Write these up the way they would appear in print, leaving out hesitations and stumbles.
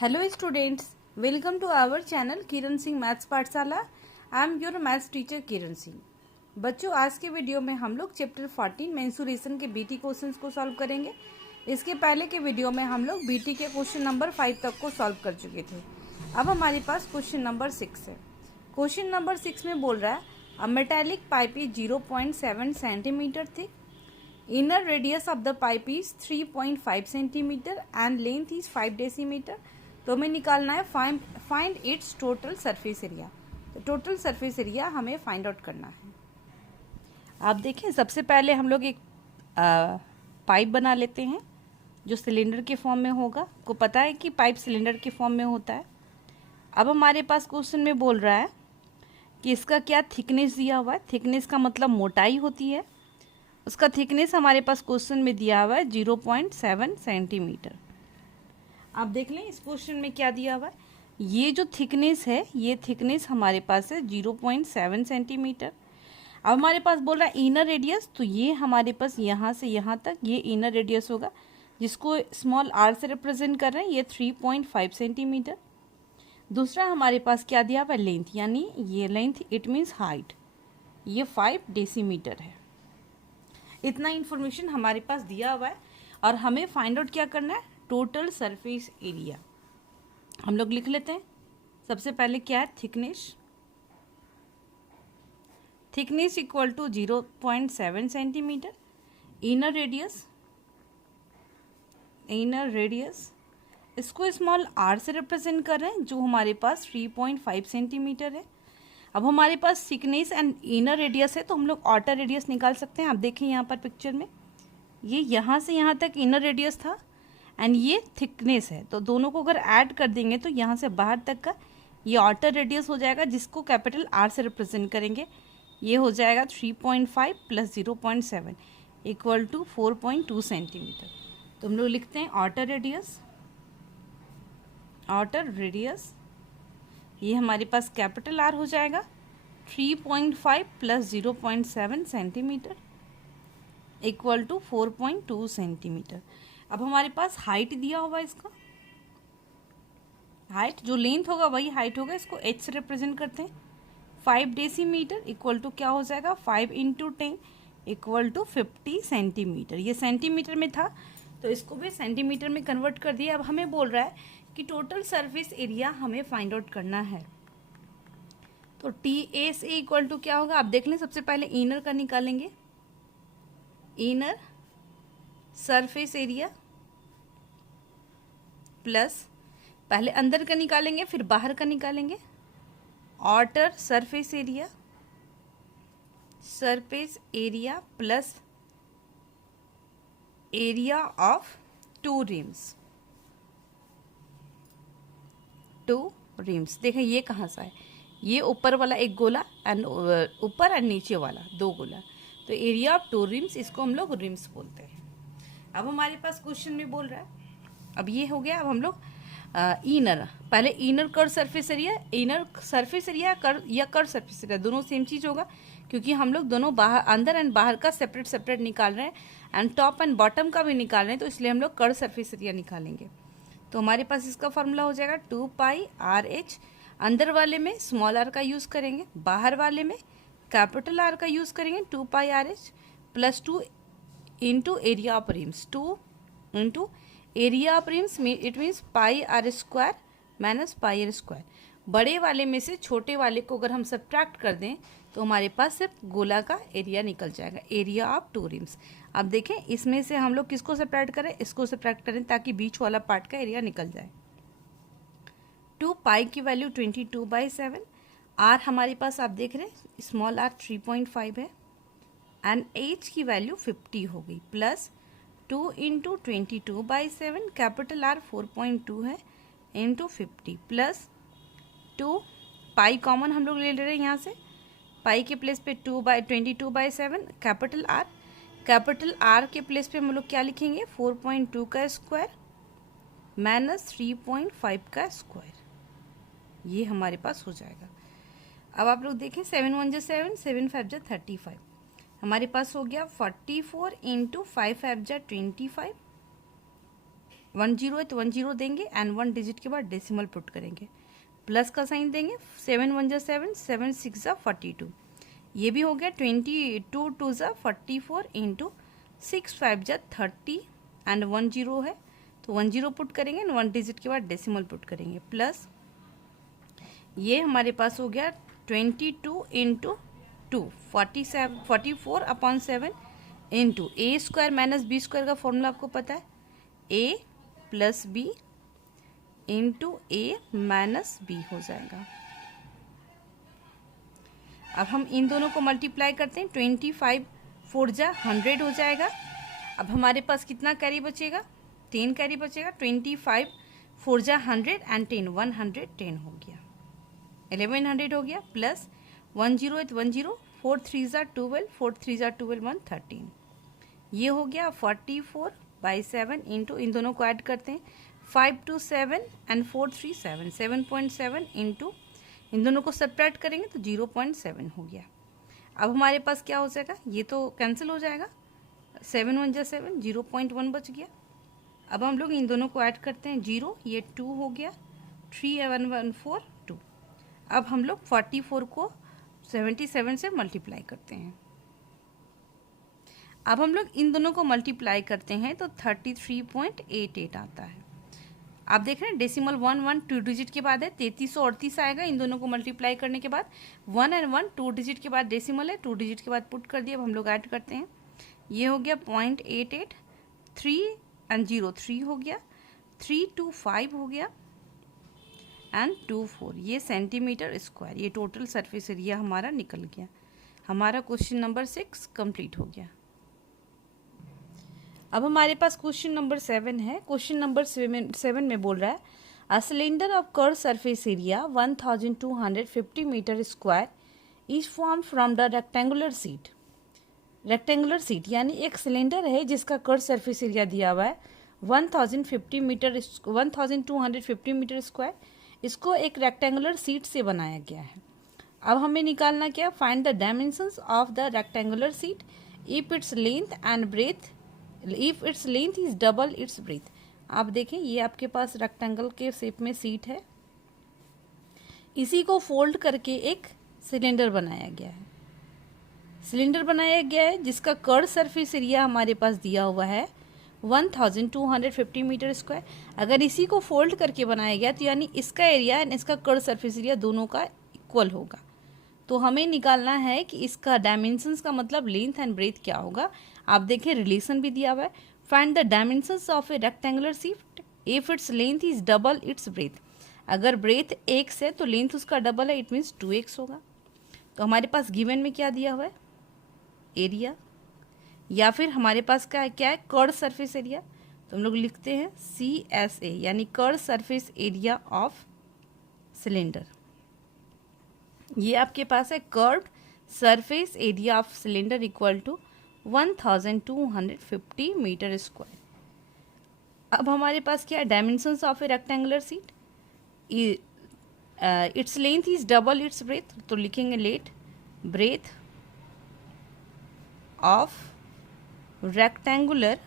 Hello students, welcome to our channel Kiran Singh maths पाठशाला। I am your maths teacher Kiran Singh. बच्चों, आज के वीडियो में हम लोग चैप्टर 14 मेंसुरेशन के बीटी क्वेश्चंस को सॉल्व करेंगे। इसके पहले के वीडियो में हम लोग बीटी के क्वेश्चन नंबर 5 तक को सॉल्व कर चुके थे। अब हमारे पास क्वेश्चन नंबर 6 है। क्वेश्चन नंबर 6 में बोल रहा है अ metallic pipe is 0.7 centimetre thick, inner radius of the pipe is 3.5 centimetre and length is 5 decimetre. तो हमें निकालना है find its total surface area. तो टोटल सरफेस एरिया हमें फाइंड आउट करना है। आप देखें, सबसे पहले हम लोग एक पाइप बना लेते हैं जो सिलेंडर के फॉर्म में होगा। को पता है कि पाइप सिलेंडर के फॉर्म में होता है। अब हमारे पास क्वेश्चन में बोल रहा है कि इसका क्या थिकनेस दिया हुआ है। थिकनेस का मतलब मोटाई होती है। उसका थिकनेस हमारे पास क्वेश्चन में दिया हुआ है 0.7 सेंटीमीटर। आप देख लें इस क्वेश्चन में क्या दिया हुआ है। ये जो थिकनेस है, ये थिकनेस हमारे पास है 0.7 सेंटीमीटर। अब हमारे पास बोल रहा है इनर रेडियस, तो ये हमारे पास यहाँ से यहाँ तक ये इनर रेडियस होगा, जिसको स्मॉल आर से रिप्रेजेंट कर रहे हैं। ये 3.5 सेंटीमीटर। दूसरा हमारे पास क्या दिया हुआ है, लेंथ, यानी ये लेंथ इट मीन्स हाइट, ये 5 डेसीमीटर है। इतना इन्फॉर्मेशन हमारे पास दिया हुआ है और हमें फाइंड आउट क्या करना है, टोटल सरफेस एरिया। हम लोग लिख लेते हैं। सबसे पहले क्या है, thickness equal to 0.7 centimetre. Inner radius इसको स्मॉल आर से रिप्रेजेंट कर रहे हैं, जो हमारे पास 3.5 सेंटीमीटर है। अब हमारे पास थिकनेस एंड इनर रेडियस है, तो हम लोग आउटर रेडियस निकाल सकते हैं। आप देखें यहाँ पर पिक्चर में, ये यहाँ से यहाँ तक इनर रेडियस था एंड ये थिकनेस है। तो दोनों को अगर ऐड कर देंगे तो यहाँ से बाहर तक का ये आउटर रेडियस हो जाएगा, जिसको कैपिटल आर से रिप्रेजेंट करेंगे। ये हो जाएगा 3.5 प्लस 0.7 इक्वल टू 4.2 सेंटीमीटर। तो हम लोग लिखते हैं आउटर रेडियस ये हमारे पास कैपिटल आर हो जाएगा 3.5 plus 0.7 centimetre equal to 4.2 centimetre. अब हमारे पास हाइट दिया हुआ है। इसका हाइट जो लेंथ होगा वही हाइट होगा, इसको h से रिप्रेजेंट करते हैं। 5 डेसीमीटर इक्वल टू क्या हो जाएगा, 5 इंटू 10 इक्वल टू 50 सेंटीमीटर। ये सेंटीमीटर में था तो इसको भी सेंटीमीटर में कन्वर्ट कर दिया। अब हमें बोल रहा है कि टोटल सरफेस एरिया हमें फाइंड आउट करना है। तो TSA इक्वल टू क्या होगा, आप देख लें। सबसे पहले इनर का निकालेंगे, इनर सरफेस एरिया प्लस पहले अंदर का निकालेंगे फिर बाहर का निकालेंगे। Outer surface area plus area of two rims. देखें ये कहाँ सा है, ये ऊपर वाला एक गोला एंड ऊपर एंड नीचे वाला 2 गोला। तो एरिया ऑफ 2 रिम्स, इसको हम लोग रिम्स बोलते हैं। अब हमारे पास क्वेश्चन में बोल रहा है, अब ये हो गया। अब हम लोग इनर, पहले inner curve surface area, inner surface area curve surface area दोनों सेम चीज़ होगा, क्योंकि हम लोग दोनों बाहर, अंदर एंड बाहर का सेपरेट निकाल रहे हैं एंड टॉप एंड बॉटम का भी निकाल रहे हैं। तो इसलिए हम लोग कर्व सरफेस एरिया निकालेंगे। तो हमारे पास इसका फॉर्मूला हो जाएगा 2 पाई RH। अंदर वाले में स्मॉल r का यूज़ करेंगे, बाहर वाले में कैपिटल R का यूज़ करेंगे। 2 पाई RH plus 2 into area of RIMS, 2 into area of RIMS it means pi r square minus pi r square. बड़े वाले में से छोटे वाले को अगर हम सब्ट्रैक्ट कर दें तो हमारे पास सिर्फ गोला का एरिया निकल जाएगा, एरिया ऑफ 2 रिम्स। अब देखें इसमें से हम लोग किसको सब्ट्रैक्ट करें, इसको सब्ट्रैक्ट करें ताकि बीच वाला पार्ट का एरिया निकल जाए। 2 पाई की वैल्यू 22/7। r हमारे पास आप देख रहे हैं स्मॉल r 3.5 है एंड h की वैल्यू 50 हो गई, प्लस 2 इंटू 22/7 कैपिटल R 4.2 है इंटू 50 प्लस 2 पाई कॉमन हम लोग ले रहे हैं यहाँ से। पाई के प्लेस पे 22/7 कैपिटल R के प्लेस पे हम लोग क्या लिखेंगे, 4.2 का स्क्वायर माइनस 3.5 का स्क्वायर। ये हमारे पास हो जाएगा। अब आप लोग देखें 7 1 जा 7, 7 5 जा 35। हमारे पास हो गया 44 इंटू 5 5 जा 25 10 है तो 10 देंगे एंड 1 डिजिट के बाद डेसिमल पुट करेंगे, प्लस का साइन देंगे, 7 1 7, 7 6 42, ये भी हो गया 22 2 44 इंटू 6 5 30 एंड 10 है तो 10 पुट करेंगे एंड 1 डिजिट के बाद डेसिमल पुट करेंगे, प्लस ये हमारे पास हो गया 22 इंटू 2 44 अपॉन 7 इंटू ए स्क्वायर माइनस बी स्क्वायर का फॉर्मूला आपको पता है, ए प्लस बी इंटू ए माइनस बी हो जाएगा। अब हम इन दोनों को मल्टीप्लाई करते हैं, 25 4 100 हो जाएगा। अब हमारे पास कितना कैरी बचेगा, 10 कैरी बचेगा, 25 4 100 एंड 10 110 हो गया, 1100 हो गया, प्लस 10 है तो 10, 4 3 12, 4 3 12 113, ये हो गया 44/7 इंटू इन दोनों को ऐड करते हैं, 5 2 7 एंड 4 3 7, 7.7 इंटू इन दोनों को सब्ट्रैक्ट करेंगे तो 0.7 हो गया। अब हमारे पास क्या हो जाएगा, ये तो कैंसिल हो जाएगा, 7 1 7, 0.1 बच गया। अब हम लोग इन दोनों को ऐड करते हैं, 0 ये 2 हो गया, 3 1 1 4 2। अब हम लोग 44 को 77 से मल्टीप्लाई करते हैं। अब हम लोग इन दोनों को मल्टीप्लाई करते हैं तो 33.88 आता है। आप देख रहे हैं डेसिमल 1 1 2 डिजिट के बाद है, 3338 आएगा इन दोनों को मल्टीप्लाई करने के बाद, 1 एंड 1 2 डिजिट के बाद डेसिमल है, 2 डिजिट के बाद पुट कर दिया। अब हम लोग ऐड करते हैं, ये हो गया 0.88, 3 एंड 0 3 हो गया, 325 हो गया एंड 24, ये सेंटीमीटर स्क्वायर, ये टोटल सरफेस एरिया हमारा निकल गया। हमारा क्वेश्चन नंबर 6 कंप्लीट हो गया। अब हमारे पास क्वेश्चन नंबर 7 है। क्वेश्चन नंबर 7 में बोल रहा है a cylinder of curve surface area 1250 metre square is form from the rectangular sheet. Rectangular sheet यानी एक सिलेंडर है जिसका कर्व सरफेस एरिया दिया हुआ है 1250 मीटर स्क्वायर, इसको एक रेक्टेंगुलर सीट से बनाया गया है। अब हमें निकालना क्या, find the dimensions of the rectangular sheet if its length and breadth, if its length is double its breadth. आप देखें ये आपके पास रेक्टेंगल के शेप में सीट है, इसी को फोल्ड करके एक सिलेंडर बनाया गया है। सिलेंडर बनाया गया है जिसका कर्व सरफेस एरिया हमारे पास दिया हुआ है 1250 मीटर स्क्वायर। अगर इसी को फोल्ड करके बनाया गया तो यानी इसका एरिया एंड इसका कर्व सरफेस एरिया दोनों का इक्वल होगा। तो हमें निकालना है कि इसका डायमेंशंस का मतलब लेंथ एंड ब्रेथ क्या होगा। आप देखें रिलेशन भी दिया हुआ है, find the dimensions of a rectangular sheet if its length is double its breath. अगर ब्रेथ x है तो लेंथ उसका डबल है, इट मीन्स 2x होगा। तो हमारे पास गिवन में क्या दिया हुआ है, एरिया, या फिर हमारे पास क्या है कर्व सरफेस एरिया। तो हम लोग लिखते हैं CSA यानी curve surface area of cylinder. ये आपके पास है curve surface area of cylinder equal to 1250 metre square. अब हमारे पास क्या है, dimensions of a rectangular sheet, its length is double its breadth, तो लिखेंगे let breadth of rectangular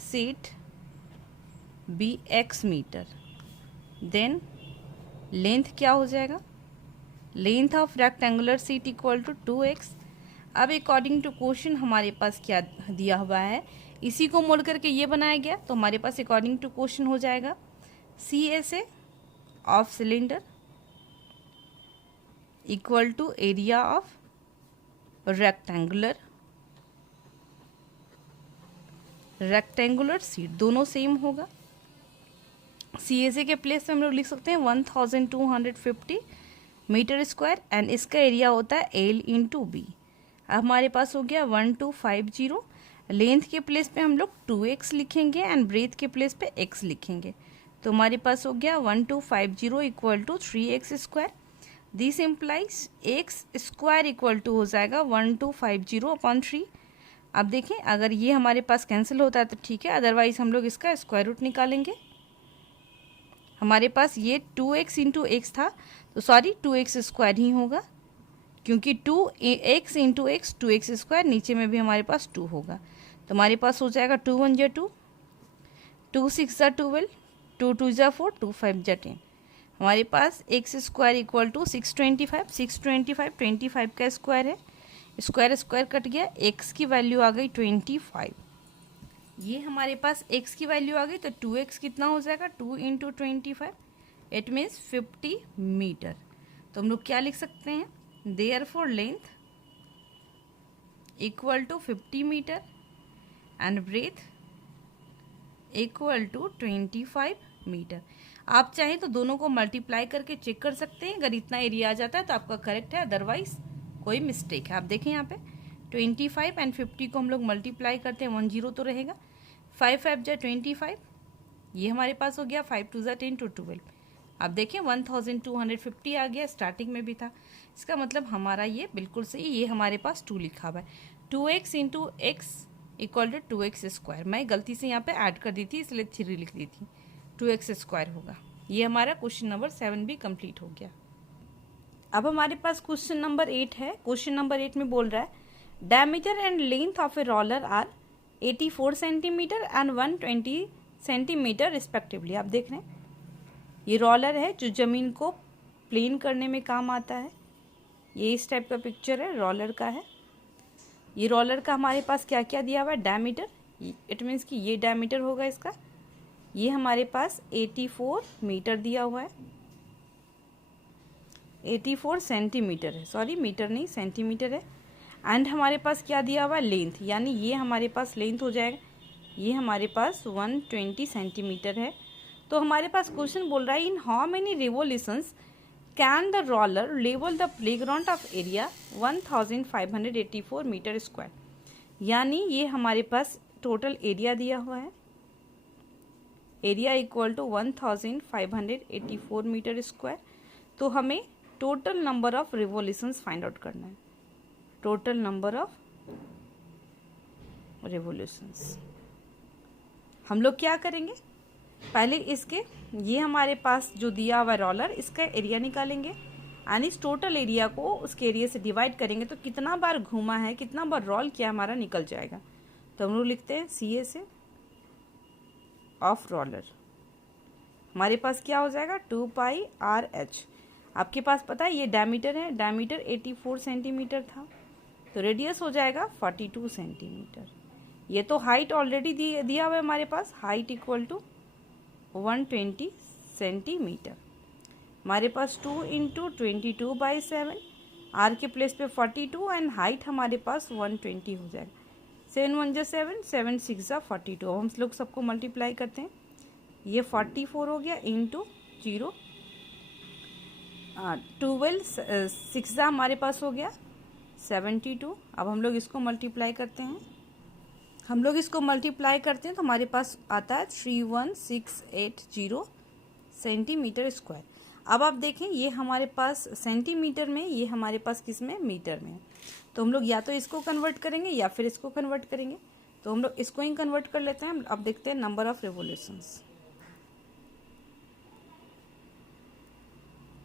sheet be x metre, then length क्या हो जाएगा, length of rectangular sheet equal to 2x। अब अकॉर्डिंग टू क्वेश्चन हमारे पास क्या दिया हुआ है, इसी को मोड़ करके ये बनाया गया, तो हमारे पास अकॉर्डिंग टू क्वेश्चन हो जाएगा CSA of cylinder equal to area of rectangular sheet, दोनों सेम होगा। CSA के प्लेस पे हम लोग लिख सकते हैं 1250 मीटर स्क्वायर एंड इसका एरिया होता है L इंटू बी। अब हमारे पास हो गया 1250, लेंथ के प्लेस पे हम लोग 2x लिखेंगे एंड ब्रेथ के प्लेस पे x लिखेंगे, तो हमारे पास हो गया 1250 equal to 3x square. This implies x square equal to हो जाएगा 1250/3। अब देखें अगर ये हमारे पास कैंसिल होता है तो ठीक है, अदरवाइज हम लोग इसका स्क्वायर रूट निकालेंगे। हमारे पास ये 2x इंटू एक्स था, तो सॉरी 2x स्क्वायर ही होगा, क्योंकि 2x into x 2x square, नीचे में भी हमारे पास 2 होगा। तो हमारे पास हो जाएगा 2 1 जा 2, 2 6 जा 12, 2 2 जा 4, 2 5 जा 10। हमारे पास एक्स स्क्वायर इक्वल टू 625, 625 25 का स्क्वायर है, स्क्वायर स्क्वायर कट गया, एक्स की वैल्यू आ गई 25। ये हमारे पास x की वैल्यू आ गई, तो 2x कितना हो जाएगा, 2 इंटू 25, इट मीन्स 50 मीटर। तो हम लोग क्या लिख सकते हैं, therefore length equal to 50 metre and breadth equal to 25 metre. आप चाहें तो दोनों को मल्टीप्लाई करके चेक कर सकते हैं, अगर इतना एरिया आ जाता है तो आपका करेक्ट है, अदरवाइज कोई मिस्टेक है। आप देखें यहाँ पे 25 एंड 50 को हम लोग मल्टीप्लाई करते हैं, 1 0 तो रहेगा, 5 5 जा 25, ये हमारे पास हो गया, 5 2 जा 10 to 12। अब देखें 1250 आ गया, स्टार्टिंग में भी था, इसका मतलब हमारा ये बिल्कुल सही, ये हमारे पास 2 लिखा हुआ है। 2x into x equal to 2x square, मैं गलती से यहाँ पे ऐड कर दी थी इसलिए 3 लिख दी थी, 2x स्क्वायर होगा। ये हमारा क्वेश्चन नंबर 7 भी कंप्लीट हो गया। अब हमारे पास क्वेश्चन नंबर 8 है। क्वेश्चन नंबर 8 में बोल रहा है diameter and length of a roller are 84 centimetre and 120 centimetre respectively. आप देख रहे हैं ये रोलर है जो ज़मीन को प्लेन करने में काम आता है। ये इस टाइप का पिक्चर है, रोलर का है। ये रोलर का हमारे पास क्या क्या दिया हुआ है, डायमीटर, इट मीन्स कि ये डायमीटर होगा इसका, ये हमारे पास 84 मीटर दिया हुआ है, 84 सेंटीमीटर है, सॉरी मीटर नहीं सेंटीमीटर है। एंड हमारे पास क्या दिया हुआ है, लेंथ, यानी ये हमारे पास लेंथ हो जाएगा, ये हमारे पास 120 सेंटीमीटर है। तो हमारे पास क्वेश्चन बोल रहा है in how many revolutions can the roller level the playground of area 1584 metre square. यानी ये हमारे पास टोटल एरिया दिया हुआ है, area equal to 1584 metre square. तो हमें total number of revolutions find out करना है, टोटल नंबर ऑफ रिवोल्यूशंस। हम लोग क्या करेंगे, पहले इसके ये हमारे पास जो दिया हुआ रोलर, इसका एरिया निकालेंगे एंड इस टोटल एरिया को उसके एरिया से डिवाइड करेंगे, तो कितना बार घूमा है, कितना बार रोल किया हमारा निकल जाएगा। तो हम लोग लिखते हैं CA से ऑफ रोलर, हमारे पास क्या हो जाएगा 2 पाई RH। आपके पास पता है ये डायमीटर है, डायमीटर 84 सेंटीमीटर था, तो रेडियस हो जाएगा 42 सेंटीमीटर। ये तो हाइट ऑलरेडी दिया हुआ है हमारे पास, हाइट इक्वल टू 120 सेंटीमीटर। हमारे पास 2 इंटू 22/7, आर के प्लेस पे 42 एंड हाइट हमारे पास 120 हो जाएगा। 7 1 जा 7, 7 6 जा 42। अब हम लोग सबको मल्टीप्लाई करते हैं, ये 44 हो गया इंटू 0, 12 6 जा हमारे पास हो गया 72। अब हम लोग इसको मल्टीप्लाई करते हैं, हम लोग इसको मल्टीप्लाई करते हैं तो हमारे पास आता है 31680 सेंटीमीटर स्क्वायर। अब आप देखें ये हमारे पास सेंटीमीटर में, ये हमारे पास किस में, मीटर में है। तो हम लोग या तो इसको कन्वर्ट करेंगे या फिर इसको कन्वर्ट करेंगे, तो हम लोग इसको ही कन्वर्ट कर लेते हैं। अब देखते हैं number of revolutions,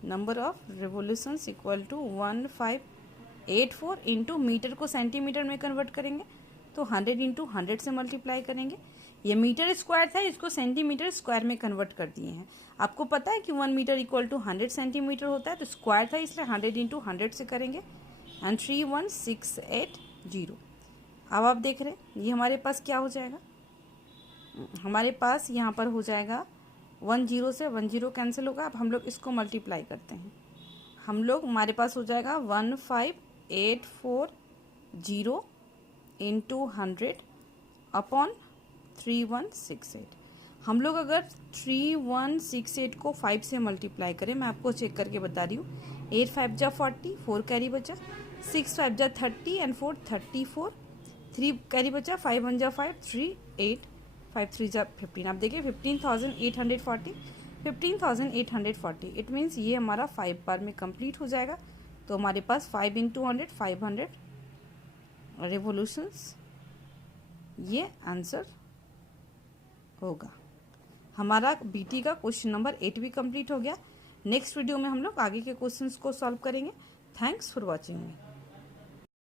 number of revolutions equal to 1584 into metre को सेंटीमीटर में कन्वर्ट करेंगे तो 100 इंटू 100 से मल्टीप्लाई करेंगे। ये मीटर स्क्वायर था, इसको सेंटीमीटर स्क्वायर में कन्वर्ट कर दिए हैं। आपको पता है कि 1 मीटर इक्वल टू 100 सेंटीमीटर होता है, तो स्क्वायर था इसलिए 100 इंटू 100 से करेंगे एंड 31680। अब आप देख रहे हैं ये हमारे पास क्या हो जाएगा, हमारे पास यहाँ पर हो जाएगा 1 0 से 1 0 कैंसिल होगा। अब हम लोग इसको मल्टीप्लाई करते हैं, हम लोग हमारे पास हो जाएगा 15840 इंटू 100 अपॉन 3168। हम लोग अगर 3168 को 5 से मल्टीप्लाई करें, मैं आपको चेक करके बता रही हूँ, 8 5 जा 40, 4 कैरी बचा, 6 5 जा 30 एंड 4 34, 3 कैरी बचा, 5 1 जा 5, 3 8, 5 3 जा 15। आप देखिए 15,840, 15,840, इट मीन्स ये हमारा 5 बार में कंप्लीट हो जाएगा। तो हमारे पास 5 इंटू 100 500 रिवोल्यूशंस, ये आंसर होगा। हमारा BT का क्वेश्चन नंबर 8 भी कंप्लीट हो गया। नेक्स्ट वीडियो में हम लोग आगे के क्वेश्चंस को सॉल्व करेंगे। Thanks for watching me.